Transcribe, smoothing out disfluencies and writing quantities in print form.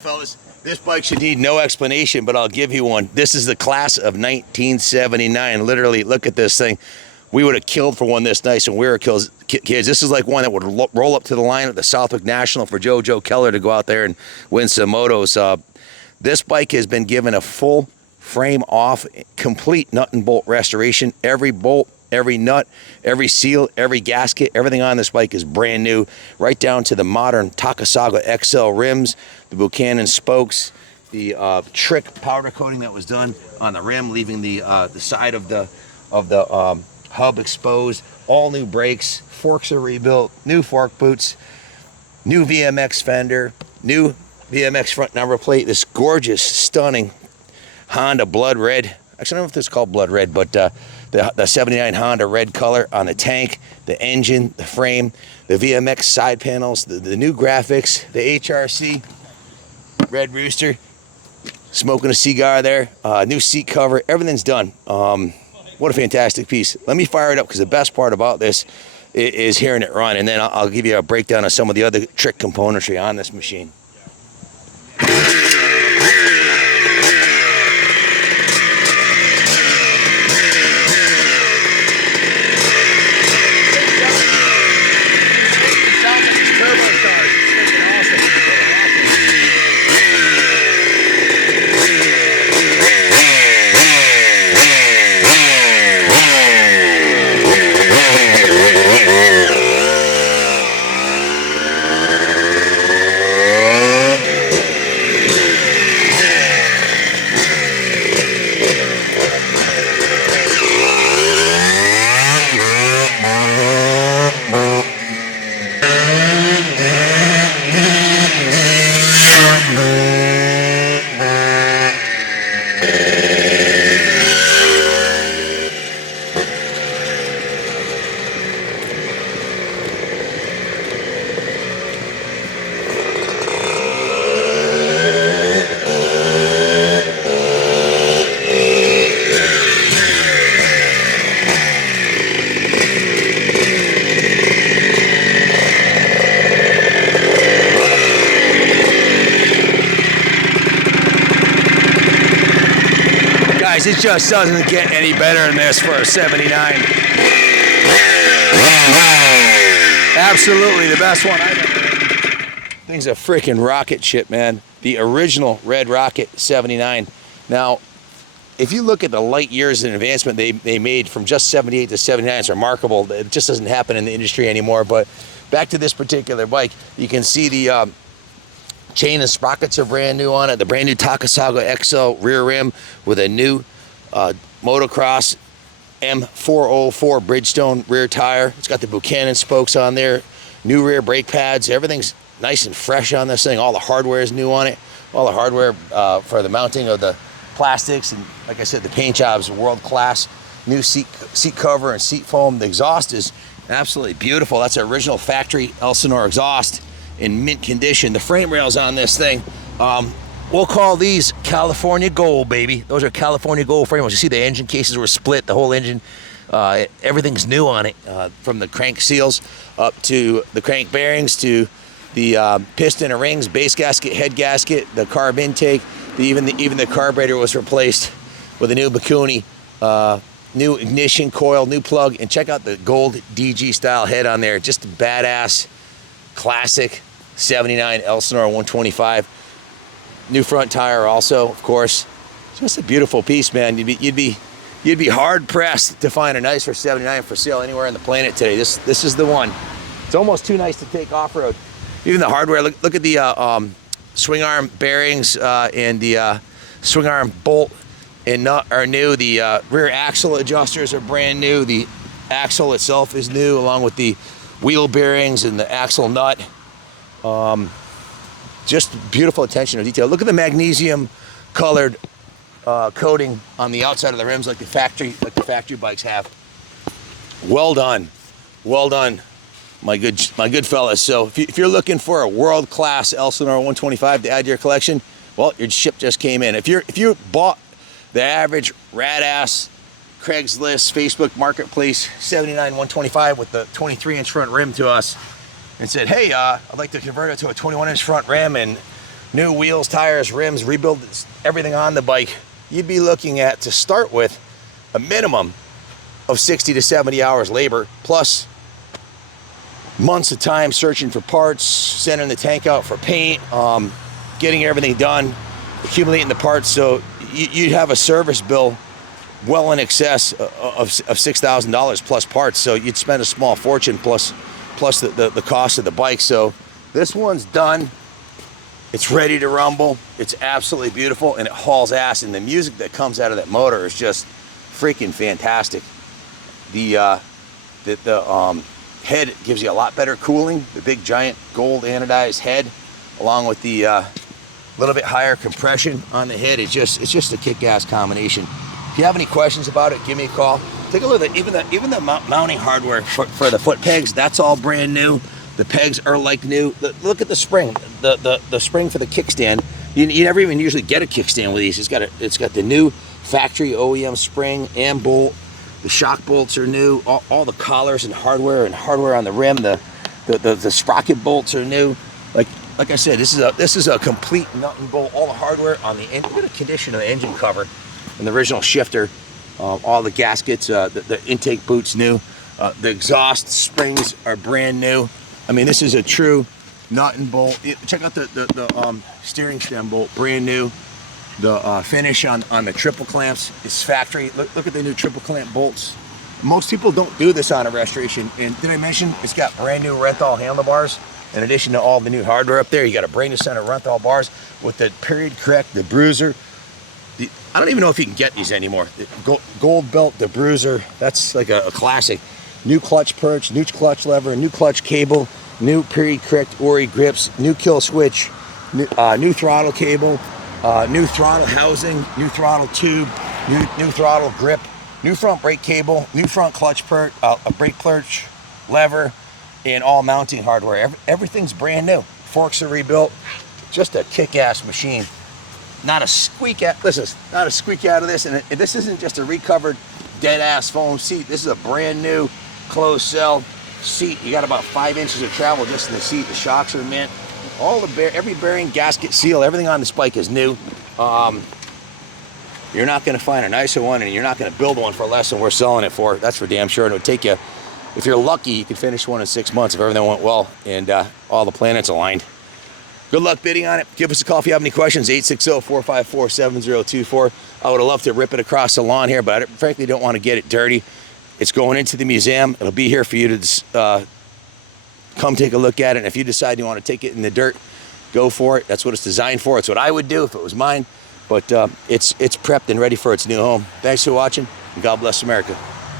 Fellas, this bike should need no explanation, but I'll give you one. This is the class of 1979. Literally, look at this thing. We would have killed for one this nice when we were kids. This is like one that would roll up to the line at the Southwick National for Joe Keller to go out there and win some motos. This bike has been given a full frame off, complete nut and bolt restoration. Every bolt, every nut, every seal, every gasket, everything on this bike is brand new, right down to the modern Takasago XL rims, the Buchanan spokes, the trick powder coating that was done on the rim, leaving the side of the hub exposed. All new brakes, forks are rebuilt, new fork boots, new VMX fender, new VMX front number plate. This gorgeous, stunning Honda blood red. Actually, I don't know if this is called blood red, but the 79 Honda red color on the tank, the engine, the frame, the VMX side panels, the new graphics, the HRC red rooster, smoking a cigar there, new seat cover, everything's done. What a fantastic piece. Let me fire it up, because the best part about this is hearing it run, and then I'll give you a breakdown of some of the other trick componentry on this machine. It just doesn't get any better than this for a 79. Absolutely the best one I've ever ridden. Thing's a freaking rocket ship, man. The original Red Rocket 79. Now, if you look at the light years and advancement they made from just 78 to 79, it's remarkable. It just doesn't happen in the industry anymore. But back to this particular bike, you can see the chain and sprockets are brand new on it. The brand new Takasago XL rear rim with a new motocross M404 Bridgestone rear tire. It's got the Buchanan spokes on there, new rear brake pads. Everything's nice and fresh on this thing. All the hardware is new on it. All the hardware for the mounting of the plastics, and like I said, the paint job's world class. New seat cover and seat foam. The exhaust is absolutely beautiful. That's an original factory Elsinore exhaust in mint condition. The frame rails on this thing, we'll call these California Gold, baby. Those are California Gold frame rails. You see the engine cases were split, the whole engine, everything's new on it, from the crank seals up to the crank bearings to the piston and rings, base gasket, head gasket, the carb intake, even the carburetor was replaced with a new Bakuni, new ignition coil, new plug, and check out the gold DG style head on there. Just a badass, classic 79 Elsinore 125. New front tire also, of course. Just a beautiful piece, man. You'd be hard pressed to find a nicer 79 for sale anywhere on the planet today. This is the one. It's almost too nice to take off-road. Even the hardware. Look at the swing arm bearings and the swing arm bolt and nut are new. The rear axle adjusters are brand new. The axle itself is new, along with the wheel bearings and the axle nut. Just beautiful attention to detail. Look at the magnesium colored coating on the outside of the rims, like the factory bikes have. Well done, my good fellas. So if you're looking for a world-class Elsinore 125 to add to your collection, well, your ship just came in. If you bought the average rad-ass Craigslist, Facebook Marketplace 79 125 with the 23-inch front rim to us and said, hey, I'd like to convert it to a 21-inch front rim and new wheels, tires, rims, rebuild everything on the bike, you'd be looking at, to start with, a minimum of 60 to 70 hours labor, plus months of time searching for parts, sending the tank out for paint, getting everything done, accumulating the parts. So you'd have a service bill well in excess of $6,000 plus parts. So you'd spend a small fortune plus the cost of the bike. So this one's done. It's ready to rumble. It's absolutely beautiful, and it hauls ass. And the music that comes out of that motor is just freaking fantastic. The head gives you a lot better cooling. The big giant gold anodized head, along with the little bit higher compression on the head. It's just a kick-ass combination. If you have any questions about it, give me a call. Take a look at even the mounting hardware for the foot pegs. That's all brand new. The pegs are like new. Look at the spring. The spring for the kickstand. You never even usually get a kickstand with these. It's got the new factory OEM spring and bolt. The shock bolts are new. All the collars and hardware on the rim. The sprocket bolts are new. Like I said, this is a complete nut and bolt. All the hardware on the engine. Look at the condition of the engine cover and the original shifter. All the gaskets, the intake boots new. The exhaust springs are brand new. I mean, this is a true nut and bolt. Check out the steering stem bolt, brand new. The finish on the triple clamps is factory. Look at the new triple clamp bolts. Most people don't do this on a restoration. And did I mention it's got brand new Renthal handlebars? In addition to all the new hardware up there, you got a brand new center Renthal bars with the period correct, the bruiser. I don't even know if you can get these anymore. The gold belt, the bruiser, that's like a classic. New clutch perch, new clutch lever, new clutch cable, new period correct Ori grips, new kill switch, new throttle cable, new throttle housing, new throttle tube, new throttle grip, new front brake cable, new front clutch perch, a brake perch lever, and all mounting hardware. Everything's brand new. Forks are rebuilt. Just a kick-ass machine. Not a squeak out. Listen, not a squeak out of this. And this isn't just a recovered dead-ass foam seat. This is a brand new closed cell seat. You got about 5 inches of travel just in the seat. The shocks are mint. Every bearing, gasket, seal, everything on this bike is new. You're not going to find a nicer one, and you're not going to build one for less than we're selling it for. That's for damn sure. And it would take you, if you're lucky, you could finish one in 6 months if everything went well and all the planets aligned. Good luck bidding on it. Give us a call if you have any questions, 860-454-7024. I would have loved to rip it across the lawn here, but I frankly don't want to get it dirty. It's going into the museum. It'll be here for you to come take a look at it. And if you decide you want to take it in the dirt, go for it. That's what it's designed for. It's what I would do if it was mine. But it's prepped and ready for its new home. Thanks for watching, and God bless America.